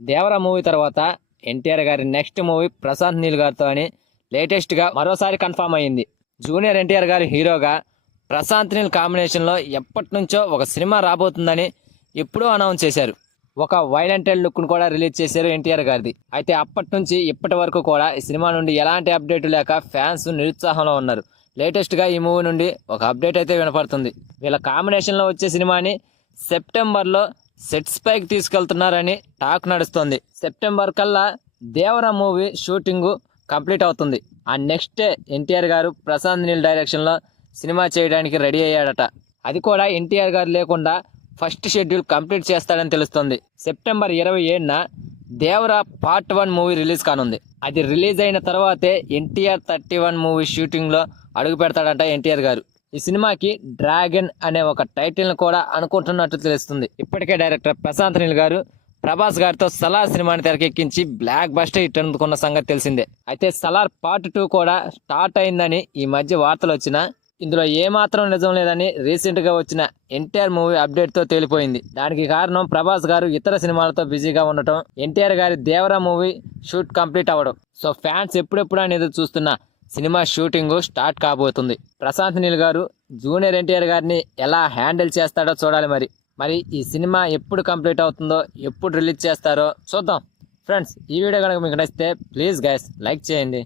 Devara movie తర్వాత ఎన్టీఆర్ గారి next movie Prashanth Neel గారితో అని లేటెస్ట్ గా మరోసారి కన్ఫర్మ్ అయ్యింది. జూనియర్ ఎన్టీఆర్ గారి హీరోగా ప్రశాంత్ నీల్ కాంబినేషన్ లో ఎప్పటి నుంచో ఒక సినిమా రాబోతుందని ఎప్పుడూ అనౌన్స్ చేశారు. ఒక వైలెంటెడ్ లుక్ ను కూడా రిలీజ్ చేశారు ఎన్టీఆర్ గారిది. అయితే అప్పటి నుంచి ఇప్పటి వరకు కూడా ఈ సినిమా నుండి ఎలాంటి అప్డేట్ లేక ఫ్యాన్స్ నిరుత్సాహంలో ఉన్నారు. లేటెస్ట్ గా ఈ మూవీ నుండి ఒక అప్డేట్ అయితే వినపడుతుంది. వీళ్ళ కాంబినేషన్ లో వచ్చే సినిమాని సెప్టెంబర్ లో సెట్స్ పైకి తీసుకెళ్తున్నారని టాక్ నడుస్తోంది. సెప్టెంబర్ కల్లా దేవరా మూవీ షూటింగ్ కంప్లీట్ అవుతుంది. ఆ నెక్స్ట్ డే ఎన్టీఆర్ గారు ప్రశాంత్ నీల్ డైరెక్షన్ లో సినిమా చేయడానికి రెడీ అయ్యాడట. అది కూడా ఎన్టీఆర్ గారు లేకుండా ఫస్ట్ షెడ్యూల్ కంప్లీట్ చేస్తాడని తెలుస్తోంది. సెప్టెంబర్ 27న దేవరా పార్ట్ 1 మూవీ రిలీజ్ కానుంది. అది రిలీజ్ అయిన తర్వాతే ఎన్టీఆర్ 31 మూవీ షూటింగ్ లో అడుగు పెడతాడంట ఎన్టీఆర్ గారు. ఈ సినిమాకి డ్రాగన్ అనే ఒక టైటిల్ ను కూడా అనుకుంటున్నట్టు తెలుస్తుంది. ఇప్పటికే డైరెక్టర్ ప్రశాంత్ నీల్ గారు ప్రభాస్ గారితో సలార్ సినిమాని తెరకెక్కించి బ్లాక్ బస్టర్ హిట్ అందుకున్న సంగతి తెలిసిందే. అయితే సలార్ పార్ట్ 2 కూడా స్టార్ట్ అయిందని ఈ మధ్య వార్తలు వచ్చినా ఇందులో ఏమాత్రం నిజం లేదని రీసెంట్ గా వచ్చిన ఎన్టీఆర్ మూవీ అప్డేట్ తో తేలిపోయింది. దానికి కారణం ప్రభాస్ గారు ఇతర సినిమాలతో బిజీగా ఉండటం, ఎన్టీఆర్ గారి దేవరా మూవీ షూట్ కంప్లీట్ అవ్వడం. సో ఫ్యాన్స్ ఎప్పుడెప్పుడు అని ఎదురు చూస్తున్న సినిమా షూటింగ్ స్టార్ట్ కాబోతుంది. ప్రశాంత్ నీల్ గారు జూనియర్ ఎన్టీఆర్ గారిని ఎలా హ్యాండిల్ చేస్తాడో చూడాలి. మరి ఈ సినిమా ఎప్పుడు కంప్లీట్ అవుతుందో, ఎప్పుడు రిలీజ్ చేస్తారో చూద్దాం. ఫ్రెండ్స్, ఈ వీడియో కనుక మీకు నచ్చితే ప్లీజ్ గైస్ లైక్ చేయండి.